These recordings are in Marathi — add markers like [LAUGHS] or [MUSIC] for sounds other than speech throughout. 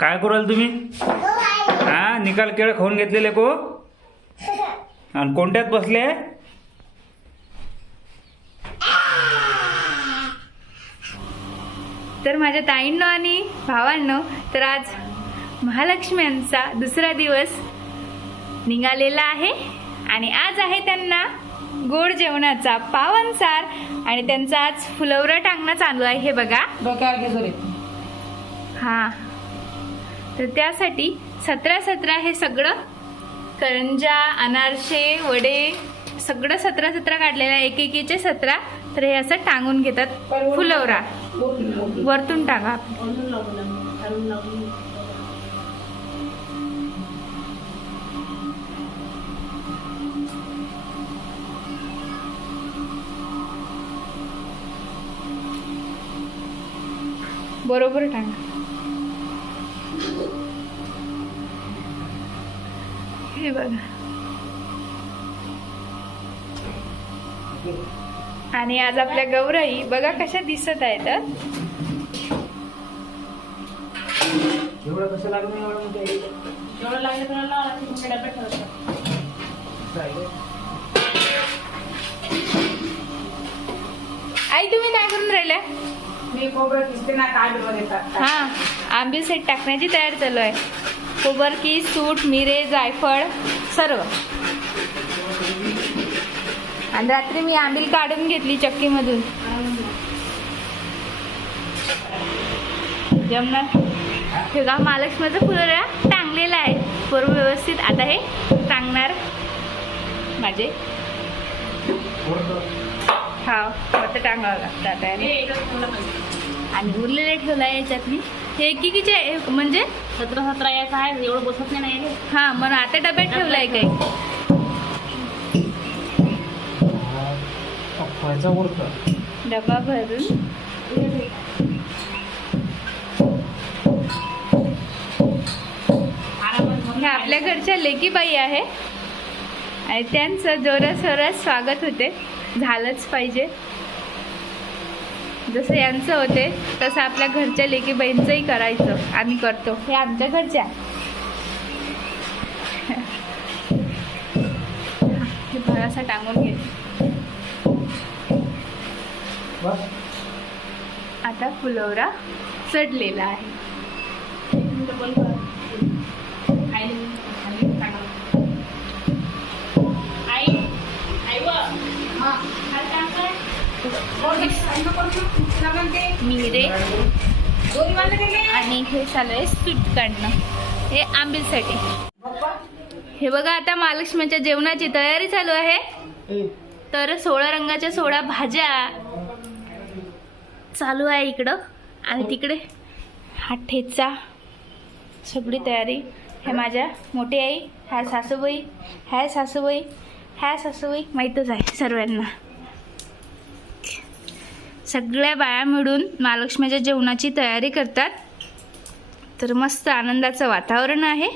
काय कराल तुम्ही? हो हा निकाल केळ खाऊन घेतलेले को? आणि कोणत्यात बसले? तर माझ्या ताईंनो आणि भावांनो तर आज महालक्ष्म्यांचा दुसरा दिवस निघालेला आहे. आणि आज आहे त्यांना गोड जेवणाचा पावनसार आणि त्यांचा आज फुलवरा टांगणं चालू आहे. हे बघा. हा. तर त्यासाठी सतरा सतरा हे सगळं करंजा अनारसे वडे सगळं सतरा सतरा काढलेलं आहे. एक एकीचे सतरा. तर हे असं टांगून घेतात फुलवरा. वरतून टाका बरोबर टांगा. हे बघा. आणि आज आपल्या गौराई बघा कशा दिसत आहेत? आई तुम्ही काय करून राहिल्या? मी खोबरं किसते ना हा आंबे सेट टाकण्याची तयारी चालू आहे. खोबर की सूट मिरे जायफळ सर्व. आणि रात्री मी आंबील काढून घेतली चक्कीमधून. जमणार? हे बघा महालक्ष्मीचं फुलोऱ्या टांगलेलं आहे. बरोबर व्यवस्थित आता हे टांगणार. माझे. हा फक्त टांगावं लागतं आता याला. हे एकच ठेवलं पाहिजे. आणि उरलेले ठेवलं आहे याच्यात मी हे आहे, म्हणजे? सतरा सतरा याचं आहे एवढं बसत नाही ना. हा म्हणून आता डब्यात ठेवलाय काही डबा भरून. ह्या आपल्या घरच्या लेकीबाई आहे. आणि त्यांचं जोरात जोरात स्वागत होते. झालंच पाहिजे. जसं यांचं होते तसं आपल्या घरच्या लेकीबाईंचंही करायचं. आम्ही करतो. हे आमच्या घरच्या. हे भरासा टांगून घे. आता फुलवरा चढलेला आहे. मिरे. आणि हे चालू आहे स्वीट काढणं. हे आंबीलसाठी. हे बघा आता महालक्ष्मीच्या जेवणाची तयारी चालू आहे. तर सोळा रंगाच्या सोळा भाज्या चालू आहे इकडं. आणि तिकडे हा ठेचा. सगळी तयारी. हे माझ्या मोठी आई ह्या सासूबाई ह्या सासूबाई ह्या सासूबाई माहीतच आहे सर्वांना. सगळ्या बाया मिळून महालक्ष्मीच्या जेवणाची तयारी करतात. तर मस्त आनंदाचं वातावरण आहे.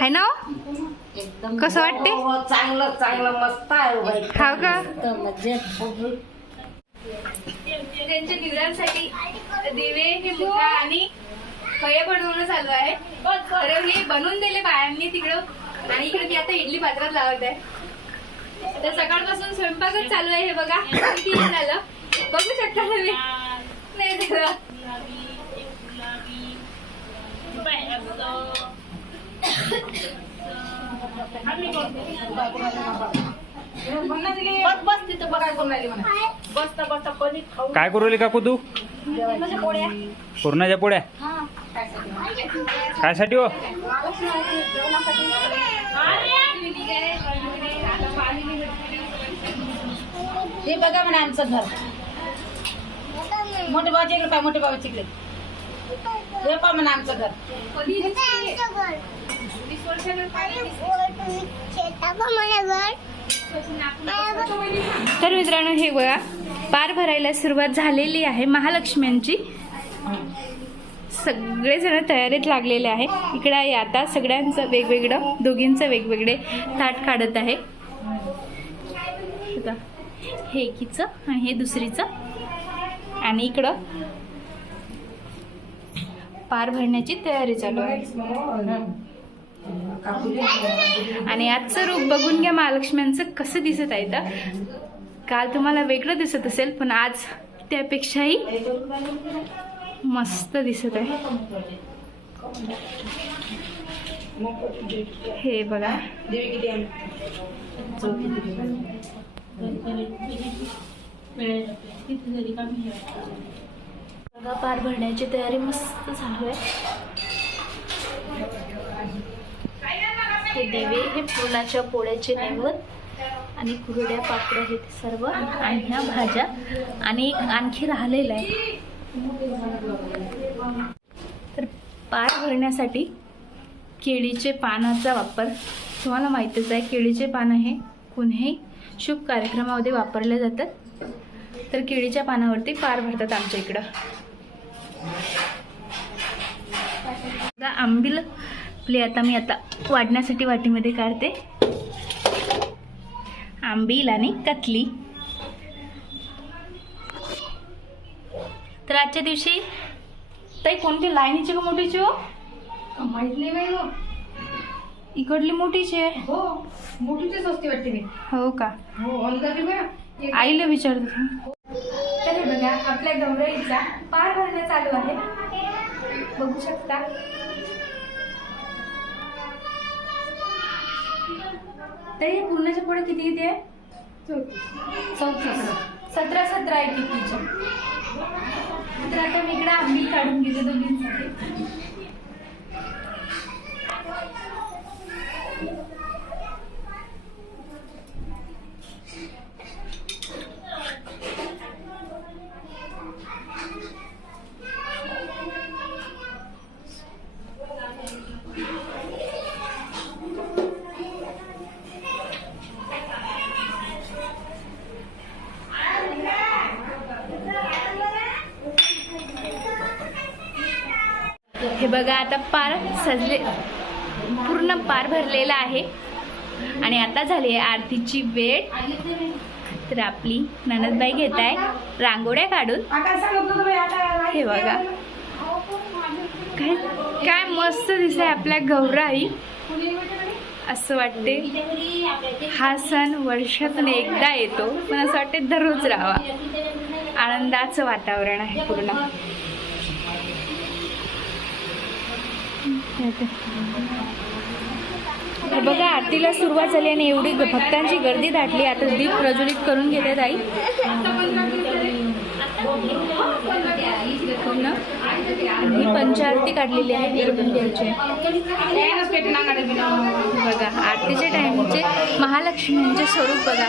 आहे ना हो? एकदम कसं वाटते? हो, हो, चांगलं चांगलं मस्त आहे बाई. हा का? त्यांच्या दिव्यांसाठी दिवे हे मुखा आणि खय बनवणं चालू आहे. तर हे बनवून दिले बायांनी तिकडं. आणि इकडे मी आता इडली पात्रात लावत. आहे तर सकाळपासून स्वयंपाकच चालू आहे हे बघा. किती झालं बघू शकता तुम्ही. नाही झालं. बस बस तिथं बघायला कोण राहिली म्हणा. बसता बसता खाऊ. काय करू राहिली काकू तू? म्हणजे पोळ्या. पूर्णाच्या पोळ्या. कायसाठी हो. हे बघा म्हणा आमचं घर. मोठे बाबाच्या इकडे पाय मोठे बाबाच्या इकडे हे पा म्हणा आमचं घर. तर मित्रांनो हे बघा पार भरायला सुरुवात झालेली आहे महालक्ष्म्यांची. सगळेजण तयारीत लागलेले आहे. इकडे आहे आता सगळ्यांचं वेगवेगळं दोघींचं वेगवेगळे ताट काढत आहे. हे एकीचं आणि हे दुसरीचं. आणि इकडं पार भरण्याची तयारी चालू आहे. आणि आजचं रूप बघून घ्या महालक्ष्म्यांचं कसं दिसत आहे तर काल तुम्हाला वेगळं दिसत असेल पण आज त्यापेक्षाही मस्त दिसत आहे. हे बघा. पार भरण्याची तयारी मस्त चालू आहे. हे दिवे हे पुरणाच्या पोळ्याचे नैवत आणि कुरड्या पापड्या हे सर्व आणि ह्या भाज्या आणि एक आणखी राहिलेलं आहे. तर पार भरण्यासाठी केळीचे पानाचा वापर तुम्हाला माहीतच आहे केळीचे पानं हे कोणीही शुभ कार्यक्रमामध्ये वापरले जातात. तर केळीच्या पानावरती पार भरतात आमच्या इकडं. आता आंबील आपली आता मी आता वाढण्यासाठी वाटीमध्ये काढते. आंबील आणि कतली. तर आजच्या दिवशी ताई कोणती लाईनीची का मोठीची हो? माहीत नाही बाई हो. इकडली मोठीची आहे. हो मोठीचीच असते वाटते मी हो का? हो अंदाजे आईला विचारतो. तर हे बघा आपल्या गौराईचा पार भरणं चालू आहे. बघू शकता. तर हे पूर्णाच्या पुढे किती किती आहे? चौतीस. सतरा सतरा आहे कितीच्या तर आता मी इकडे आंबी काढून घेते दोघींसाठी. आता पार सजले पूर्ण पार भरलेला आहे. आणि आता झाली आहे आरतीची वेळ. तर आपली ननदबाई घेत आहे रांगोळ्या काढून. हे बघा. काय काय मस्त दिसत आहे आपल्या गौराई. असं वाटते हा सण वर्षातून एकदा येतो. पण असं वाटते दररोज राहावा. आनंदाचं वातावरण आहे पूर्ण. बघा आरतीला सुरुवात झाली आणि एवढी भक्तांची गर्दी दाटली. आता दीप प्रज्वलित करून घेते आई ही पंचारती काढलेली आहे बघा यायलाच पेटी महालक्ष्मींचे स्वरूप बघा.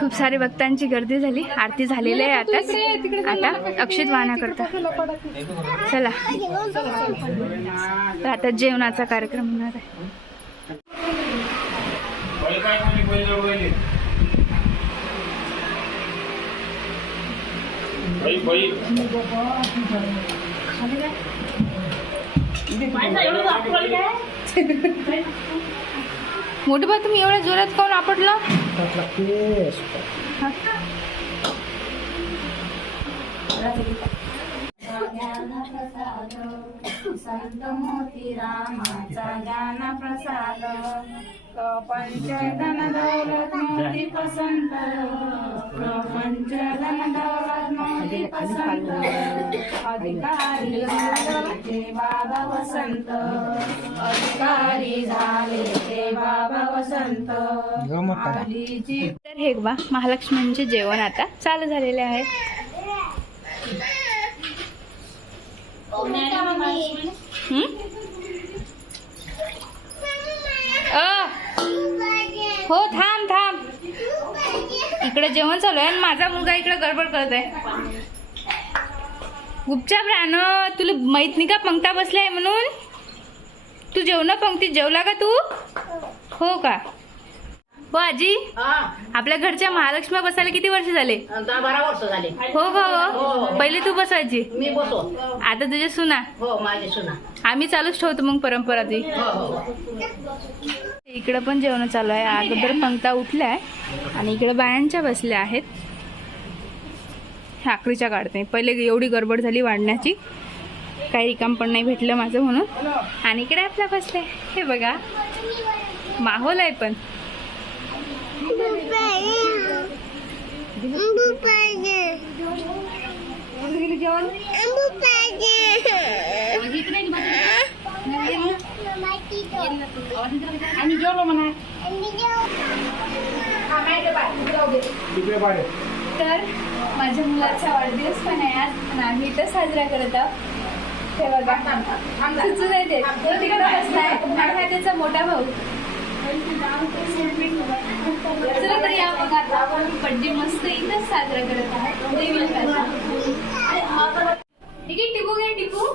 खूप सारे भक्तांची गर्दी झाली. आरती झालेली आहे आताच आता अक्षित वाहना करता. चला. तर आता जेवणाचा कार्यक्रम होणार आहे. [LAUGHS] मोठे भाऊ तुम्ही एवढ्या जोरात काऊन आपटलं? संत मोती रामाचा ज्ञान प्रसाद धन दौलत पसंत धन दौलत पसंत अधिकारी झाले ते बाबा वसंत अधिकारी झाले ते बाबा वसंत आलीची तर हे बा महालक्ष्मींचे जेवण आता चालू झालेले आहे हं? हो थांब थांब. इकडे जेवण चालू आहे आणि माझा मुलगा इकडे गडबड करत आहे. गुपचाप राहणं तुला माहीत नाही का पंक्ता बसल्या आहे म्हणून? तू जेवण पंक्तीत जेवला का तू? हो का? हो आजी? हा. आपल्या घरच्या महालक्ष्मी बसायला किती वर्ष झाले? दहा बारा वर्ष झाले. हो का हो? पहिले तू बसवायची मी बसो. आता तुझे सुना. हो माझी सुना. आम्ही चालूच ठेवतो मग परंपरा ती. हो हो. इकडं पण जेवण चालू आहे. अगोदर पंक्ता उठल्या आहे आणि इकडे बायांच्या बसल्या आहेत. साखरीच्या काढते. पहिले एवढी गडबड झाली वाढण्याची. काही रिकाम पण नाही भेटलं माझं म्हणून. आणि इकडे आपल्या बसले हे बघा. माहोल आहे पण. आम्ही जेवलो म्हणा तर माझ्या मुलाचा वाढदिवस पण आहे आज आणि आम्ही इथं साजरा करत आहोत. हे बघा. सुचून येते तो तिकडे बसलाय. आणि त्याचा मोठा भाऊ. चला तर या मग आता आपण बड्डे मस्त इथंच साजरा करत आहोत. देवीला ठीक आहे टिपू घे टिपू.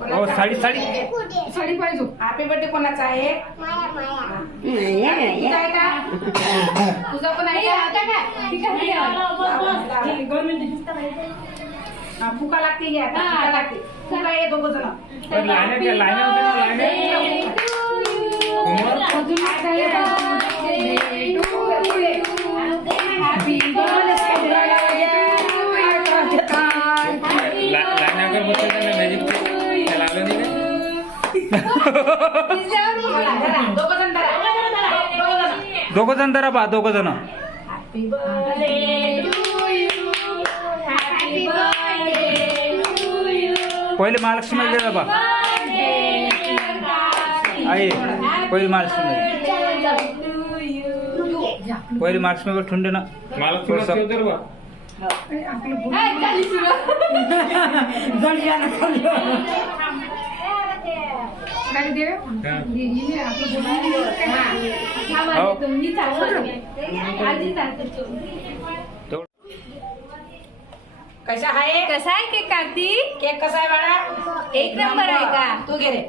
हो साडी साडी. साडी पाहिजे. हॅपी बर्थडे कोणाचा आहे? तुझा आहे का? तुझा पण आहे हे काय? ठीक आहे हा, फुका लागते घ्या आता, फुका लागते फुका ये दोघ जण. पण लाईन्या त्या लाईन्या होत्या ना लाईन्या ला- लाईन्या वगैरे बसल्या त्या मॅजिक त्या लावलं नाही का? दोघ जण जण पहिले महालक्ष्मी गेला बा. आहे पहिले महालक्ष्मी पहिले महालक्ष्मी ठुंडे ना. महालक्ष्मी काय दे हो. कशा आहे कसा आहे केक कार्तिक केक कसा आहे बाळा एक नंबर आहे का तू घे रे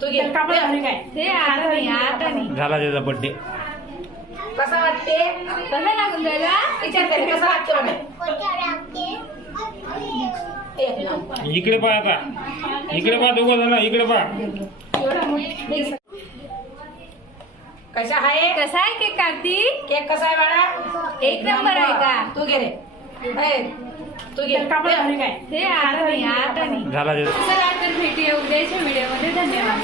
तू घे काय ते आता नाही आता नाही झाला त्याचा बड्डे कसा वाटते कसा लागून जायला विचार त्याला कसा वाटते. इकडे पहा आता. इकडे पहा दोघं जण इकडे पहा. कशा आहे? कसा आहे केक कार्तिक केक कसा आहे बाळा? एक नंबर आहे का? तू घे रे. ए, तू घे. काय ते आता नाही आता नाही. झाला त्याचा चला तर भेटूया उद्याच्या व्हिडिओमध्ये. धन्यवाद.